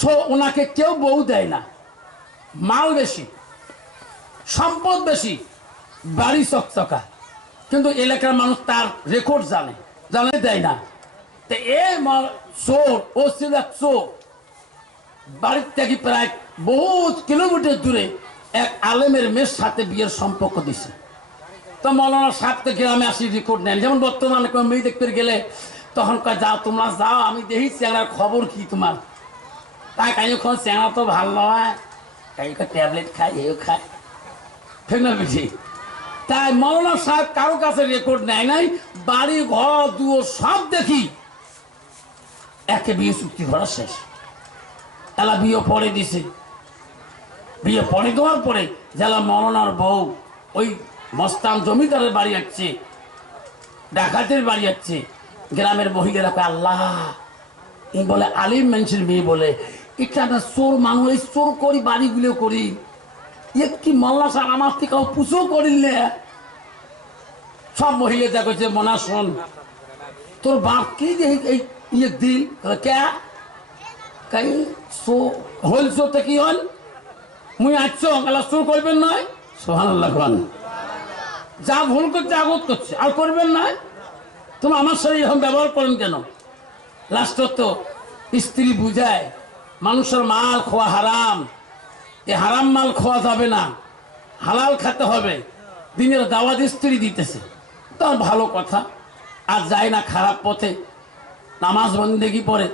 So ওনাকে কেউ বউ দেয় না। মাল বেশি, সম্পদ বেশি, বাড়ি চকচকা। কিন্তু এলাকার মানুষ তার রেকর্ড জানে জানে দেয় না। তো এ চোর, ও ছিল এক চোর। বাড়ির থেকে প্রায় বহুত কিলোমিটার দূরে এক আলেমের মেয়ের সাথে বিয়ের সম্পর্ক দিছে। তো মৌলানা সাহেব তো গ্রামে আসি রেকর্ড নেন। যেমন বর্তমানে কোনো মেয়ে দেখতে গেলে তখন কয়, যাও তোমরা যাও, আমি দেখি চেংড়ার খবর কি তোমার? তাই কাই ওখানে চেংড়া তো ভালো নয়। কাই ট্যাবলেট খায় এও খায় ঠিক না বেশি তাই মৌলানা সাহেব কারও কাছে রেকর্ড নেয় নাই, বাড়ি, ঘর দুয়ো সব দেখি। একে বিয়ে চুক্তি করা শেষ। এলা বিয়ে পরে দিছে। বিয়ে পরে দেওয়ার পরে জেলা মরনার বউ ওই মস্তান জমিদারের বাড়ি যাচ্ছে ডাকাতের বাড়ি যাচ্ছে গ্রামের মহিলারা আল্লাহ! বলে আলিম মানুষের মেয়ে বলে এটা না, চোর মানুষ, এই চোর করি, বাড়িগুলো করি। এ কি মল্লা সাহেব আমার থেকে পুষো করিলে? সব মহিলা দেখো যে মনা শোন, তোর বাপ কি এই- ইয়ে দিল? কে? কাই সো হল সোতে কি হল মুই আচ্ছ, আল্লাহ চোর করবেন নয় সোহান আল্লাহ যা ভুল করছে, আগত করছে, আর করবেন নয় তুমি আমার সাথে এরকম ব্যবহার করেন কেন? লাস্ট তো স্ত্রী বুঝায় মানুষের মাল খোয়া হারাম। এ হারাম মাল খাওয়া যাবে না। হালাল খেতে হবে। দিনের দাওয়াত স্ত্রী দিতেছে। তার ভালো কথা। আর যায় না খারাপ পথে। নামাজ বন্দেগি পড়ে।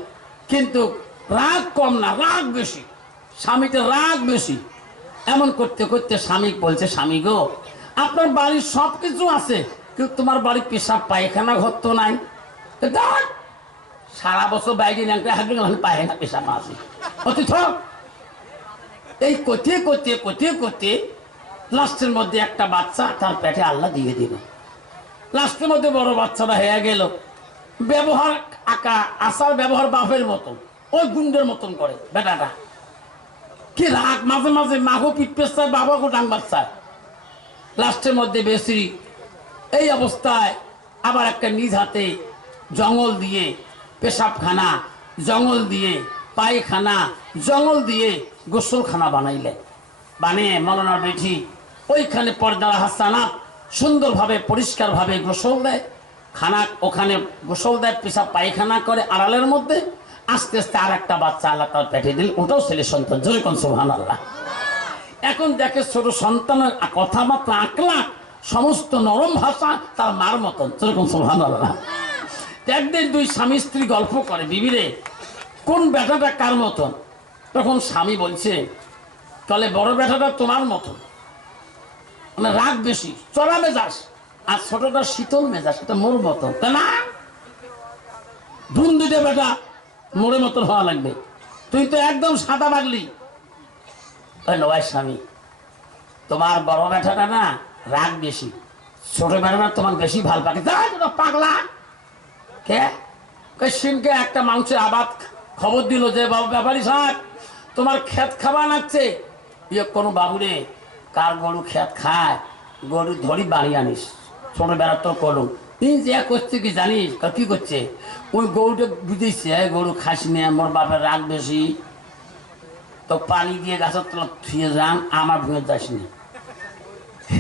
কিন্তু রাগ কম না রাগ বেশি। স্বামীতে রাগ বেশি। এমন করতে করতে স্বামী বলছে স্বামী গো আপনার বাড়ির সব কিছু আছে। কিন্তু তোমার বাড়ির পেশাব পায়খানা ঘর তো নাই। দেখ, সারা বছর বাইরে নাকি হাঁটবে আমি পায়খানা পেশাব আছে অতি থাক এই করতে করতে করতে করতে লাস্টের মধ্যে একটা বাচ্চা তার পেটে আল্লাহ দিয়ে দিল। লাস্টের মধ্যে বড় বাচ্চাটা হয়ে গেল। ব্যবহার আঁকা আসার ব্যবহার বাপের মতন, ওই গুন্ডের মতন করে বেটাটা। কি রাগ, মাঝে মাঝে মাগো পিঠ পেঁচায় বাবাকে ডাং বাচ্চায়। লাস্টের মধ্যে বেশি এই অবস্থায় আবার একটা নিজ হাতে জঙ্গল দিয়ে পেশাবখানা, জঙ্গল দিয়ে, পায়খানা, জঙ্গল দিয়ে গোসলখানা বানাইলেন বানিয়ে মৌলানা বেঠি, ওইখানে পর্দার হাসানা সুন্দরভাবে, পরিষ্কারভাবে গোসল দেয়। খানা ওখানে গোসল দেয়, পেশাব পায়খানা করে আড়ালের মধ্যে। আস্তে আস্তে আর একটা বাচ্চা আল্লাহ তার পেটে দিল, ওটাও ছেলে সন্তান জয় কোন সুহান আল্লাহ এখন দেখে ছোট সন্তানের কথাবার্তা আঁকলা সমস্ত নরম ভাষা তার মার মতন যেরকম সোহান আল্লাহ একদিন দুই স্বামী স্ত্রী গল্প করে বিবিরে, কোন বেটাটা কার মতন? তখন স্বামী বলছে, তাহলে বড় বেটাটা তোমার মতন। মানে রাগ বেশি, চড়া মেজাজ। আর ছোটটা শীতল মেজাজ এটা মোর মতন। তা না? ধুন দুইটা বেটা মোড়ের মতন হওয়া লাগবে। তুই তো একদম সাদা বাগলি নবাই স্বামী, তোমার বড় বেটাটা না রাগ বেশি, ছোট বেটাটা তোমার বেশি ভালো পাকে পাগলা। কে? সিমকে একটা মানুষের আবাদ খবর দিল যে, বাবু ব্যাপারী সাহেব তোমার ক্ষেত খাবা নাচ্ছে ইয়ে কোনো বাবুরে কার গরু ক্ষেত খায়? গরু ধরি বাড়ি আনিস বেড়া তো করুন তুই যে করছে কি জানিস? কি করছে? ওই গরুটা বুঝেছে গরু খাস নিয়ে মোর বাপের রাগ বেশি। তো পানি দিয়ে গাছের তলা থুয়ে যান, আমার ভুঁয়ে যাস না।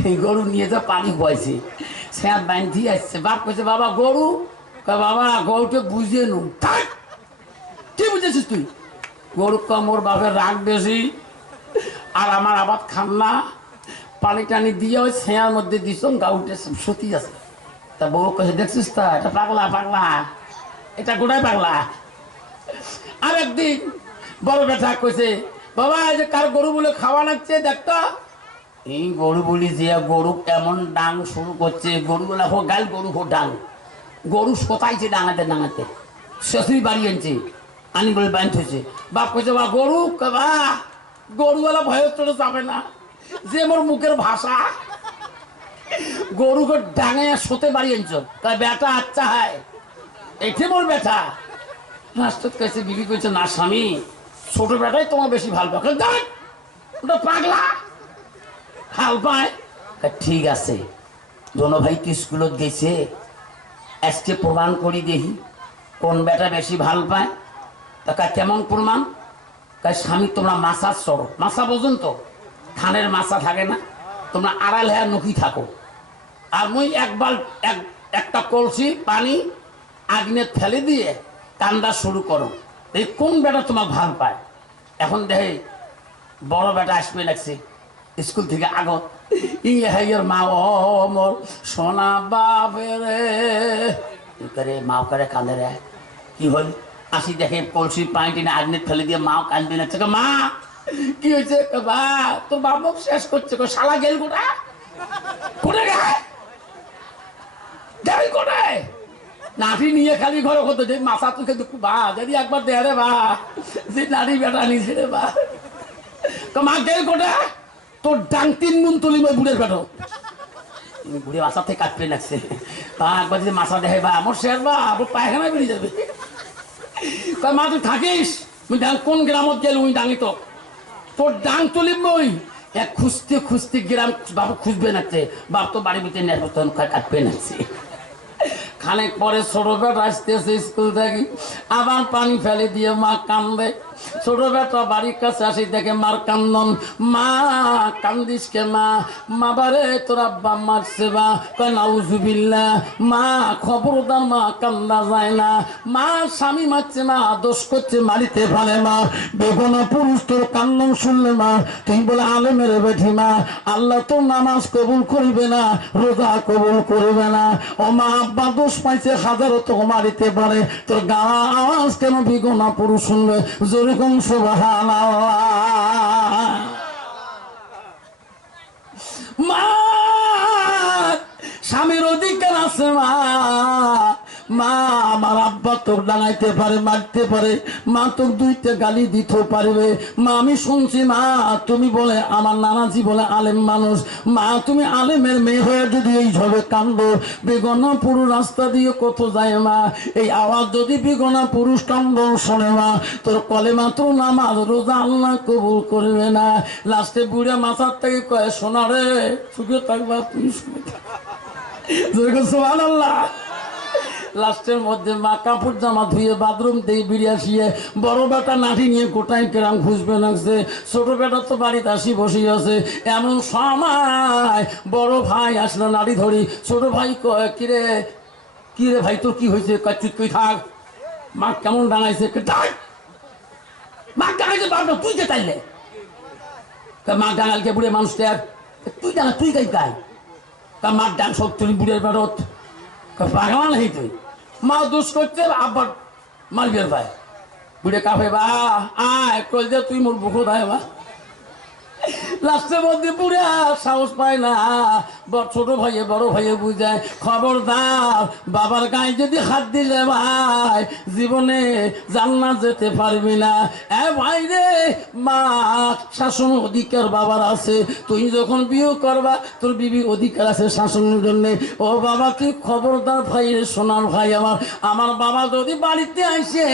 এই গরু নিয়ে তো পানি বয়ছে সে বান্ধি আসছে। বাপ কইছে, বাবা, গরু বাবা, গরুকে বুঝিয়ে নু। থাক। কি বুঝেছিস তুই? গরু মোর বাপের রাগ বেশি, আর আমার আবাদ খান না পানি টানি দিয়ে ওই ছেঁয়ার মধ্যে দিস গাউটে সতী আছে। তা বউ কেছে দেখছিস তা? এটা পাগলা পাগলা। এটা গোটাই পাগলা। আর একদিন বড় বেটা কইছে, বাবা, এই যে কার গরু বলে খাওয়া লাগছে দেখতো এই গরু বলি যে, গরু কেমন ডাং শুরু করছে, গরুগুলা হোক গাল গরু হোক ডাং। গরু শোতাইছে ডাঙাতে ডাঙাতে। শ্বশুরি বাড়ি আনছে আনি বলে হয়েছে বাপ কইছে বা গরু? বা গরুওয়ালা ভয় চলে যাবে না। যে মোর মুখের ভাষা গরুকে ডাঙে শোতে বাড়ি আনছ। তাই বেটা আচ্ছা হয়। এটি মোর বেটা। রাষ্ট্র কাছে বিবি করছে না স্বামী ছোট বেটাই তোমার বেশি ভালো দেখ, ওটা পাগলা। হাল পায়। ঠিক আছে। দোনো ভাই কি স্কুলত গেছে? আজকে প্রমাণ করি দেখি কোন বেটা বেশি ভালো পায়। তা কয়, কেমন প্রমাণ? তাই স্বামী তোমরা মাছা চড়ো। মাসা বোঝেন তো ধানের মাসা থাকে না তোমরা আড়াল হ্যাঁ নকি থাকো। আর মুই একবার এক একটা কলসি পানি আগ্নে ফেলে দিয়ে কান্দা শুরু করো। এই কোন বেটা তোমার ভালো পায়। এখন দেখে বড় বেটা আসবে লাগছে স্কুল থেকে আগত। ইয়ে হাইয়ের মা ও মোর সোনা বাপে রে। ই করে মাও করে কান্দে রে? কি হল? আসি দেখে কলসি পানি টিনে আগ্নে ফেলে দিয়ে মাও লাগছে কয়, মা কি হয়েছে? বা তোর বাপ শেষ করছে কয়, শালা গেল গোটা কোনে গায় যাবি কোথায়? নাটি নিয়ে খালি ঘরে কত যে মাথা তুকে দুঃখ বা যদি একবার দে রে বা যে নারী বেটা নিছে রে বা তো মা গেল কোথায়? তোর ডাং তিন গুণ তুলি মই বুড়ের বেটো বুড়ে থেকে কাটতে লাগছে তা একবার যদি মাথা দেখে বা আমার শের বা আমার পায়খানা বেরিয়ে যাবে। তা মা, তুই থাকিস। ডাং কোন গ্রামত গেল ওই ডাঙি তো তোর ডাং তুলিম মই। এক খুঁজতে খুঁজতে গ্রাম বাবু খুঁজবে নাচছে বাপ তো বাড়ির ভিতরে তখন কাটবে নাচছে খানিক পরে ছোট বেটা আসতেছে, স্কুল থেকে। আবার পানি ফেলে দিয়ে, মা কান্দে। ছোট বেটা বাড়ির কাছে আসি দেখে মার কান্দন। মা, কান্দিস কে মা? মা বারে, তোর আব্বা মারছে বা মা মা, কান্দা যায় না। মা, স্বামী মারছে মা করছে মারিতে মা। পুরুষ, তোর কান্দন শুনলে মা। তুই বলে আলেমের বেঠি মা। আল্লাহ তোর নামাজ কবুল করিবে না, রোজা কবুল করিবে না। ও মা, আব্বা দোষ পাইছে, হাজারো তো মারিতে পারে। তোর গা আওয়াজ কেন বিগনা পুরুষ শুনবে? যেরকম সুবাহান মা স্বামীর অধিকার আছে মা। মা, আমার আব্বা তোর ডাঙাইতে পারে, মারতে পারে। মা তোর দুইটা গালি দিতে পারবে। মা, আমি শুনছি, মা, তুমি বলে, আমার নানাজি বলে আলেম মানুষ। মা, তুমি আলেমের মেয়ে হয়ে যদি এই ঝবে কান্দ বেগনা পুরুষ রাস্তা দিয়ে কত যায়, মা? এই আওয়াজ যদি বেগনা পুরুষ কান্দ শোনে, মা, তোর কলে মাত্র নামাজ, রোজা আল্লাহ কবুল করবে না। লাস্টে বুড়ে মাথার থেকে কয়ে, শোনা রে, সুখে থাকবা, তুই সুখে থাক। সোহান আল্লাহ লাস্টের মধ্যে মা কাপড় জামা ধুয়ে বাথরুম দিয়ে বেরিয়ে আসিয়ে বড় বেটা নাঠি নিয়ে কোটায় কেরাম খুঁজবে লাগছে ছোট বেটা তো বাড়িতে আসি বসে আছে। এমন সময় বড় ভাই আসলো নাড়ি ধরি। ছোট ভাই কিরে কিরে ভাই, তোর কি হয়েছে? কাচুত তুই থাক। মা কেমন ডাঙাইছে? মা ডাঙাইছে বাবা তুই কে তাইলে মা ডাঙালকে বুড়ে মানুষটা তুই ডাঙা তুই কাই গাই তা মার ডাং সব তুলি বুড়ের বেরত। পাগলা নেই তুই? মা দোষ করছে, আব্বার মারবিয়ার ভাই বুড়ে কাফে বা আয় কই যে তুই মোর বুকো ভাই বা লাস্টে মধ্যে বুড়ে সাহস পায় না। ছোট ভাইয়ে, বড় ভাইয়ে বুঝায়, খবরদার, বাবার গায়ে যদি হাত দিলে ভাই, জীবনে জান্নাত যেতে পারবি না। এ ভাই রে, মা শাসন অধিকার বাবার আছে, তুই যখন বিয়ে করবা, তোর বিবি অধিকার আছে শাসনের জন্য। ও বাবা তুই খবরদার ভাই রে সোনার ভাই আমার। আমার বাবা যদি বাড়িতে আসে,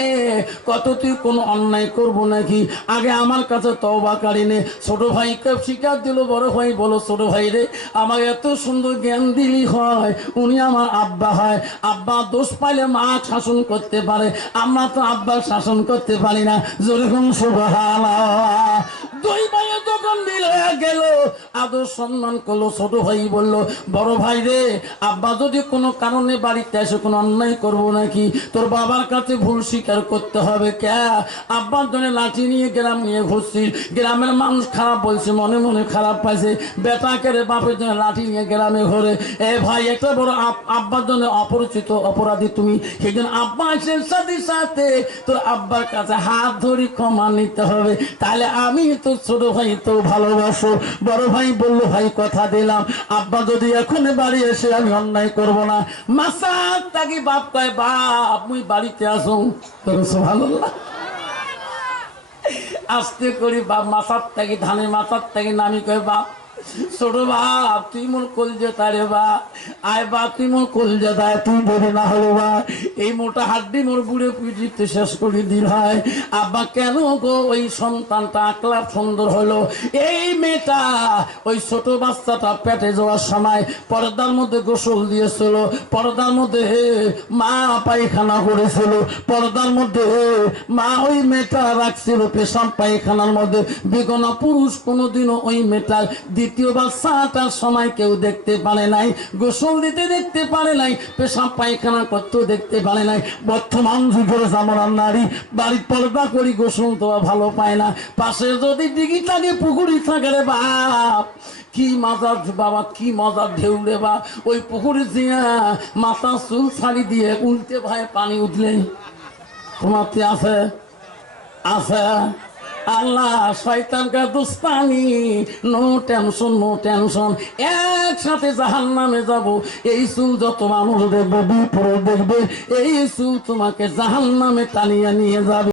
কত তুই কোনো অন্যায় করব নাকি? আগে আমার কাছে তওবা কারিনে ছোট ভাইকে শিকার দিল, বড় ভাই বলো, ছোট ভাই রে, আমাকে এত সুন্দর জ্ঞান দিলি হয়, উনি আমার আব্বা হয়। আব্বা দোষ পাইলে মা শাসন করতে পারে, আমরা তো আব্বা শাসন করতে পারি না। যেরকম সুবহানাল্লাহ। দুই ভাইয়ে যখন গেল, আদর সম্মান করল, ছোট ভাই বলল, বড় ভাই রে, আব্বা যদি কোনো কারণে বাড়িতে এসে কোনো অন্যায় করব নাকি? তোর বাবার কাছে ভুল স্বীকার করতে হবে কে? আব্বার জন্য লাঠি নিয়ে গ্রাম নিয়ে ঘুরছি গ্রামের মানুষ খারাপ বলছে, মনে মনে খারাপ পাইছে। বেটাকে রে বাপের জন্য লাঠি নিয়ে গ্রামে ঘরে। এ ভাই এটা বড় আব্বার জন্য অপরিচিত অপরাধী তুমি। জন্য আব্বা আসেন সাথে সাথে তোর আব্বার কাছে হাত ধরি ক্ষমা নিতে হবে। তাহলে আমি তোর ছোট ভাই, তো ভালোবাসো। বড় ভাই বলল, ভাই, কথা দিলাম। আব্বা যদি এখন বাড়ি এসে আমি অন্যায় করব না। মাসার তাকে বাপ কয়, বাপ, মুই বাড়িতে তোর ভালো আস্তে করি বাপ মাথার থেকে ধানের মাথার থেকে নামি কয়, বাপ পেটে যাওয়ার সময় পর্দার মধ্যে গোসল দিয়েছিল, পর্দার মধ্যে মা পায়খানা করেছিল, পর্দার মধ্যে মা ওই মেয়েটা রাখছিল পেশাব পায়খানার মধ্যে। বেগনা পুরুষ কোনোদিনও ওই মেয়েটার দ্বিতীয়বার সাটার সময় কেউ দেখতে পারে নাই, গোসল দিতে দেখতে পারে নাই, পেশাব পায়খানা করতেও দেখতে পারে নাই। বর্তমান যুগের জামানার নারী, বাড়ির পর্দা করি গোসল তো ভালো পায় না। পাশে যদি ডিগি থাকে, পুকুরি থাকে রে বাপ। কি মাজার বাবা, কি মজার ঢেউ রে বা ওই পুকুরে দিয়া মাথা চুল ছাড়ি দিয়ে উল্টে ভাই পানি উঠলেন তোমার আছে? আছে। আল্লাহ শয়তান কা দুস্তানি। নো টেনশন নো টেনশন একসাথে জাহান নামে যাব। এই সু যত মানুষ দেখবে, বিপরীত দেখবে, এই সু তোমাকে জাহান্নামে টানিয়ে নিয়ে যাবে।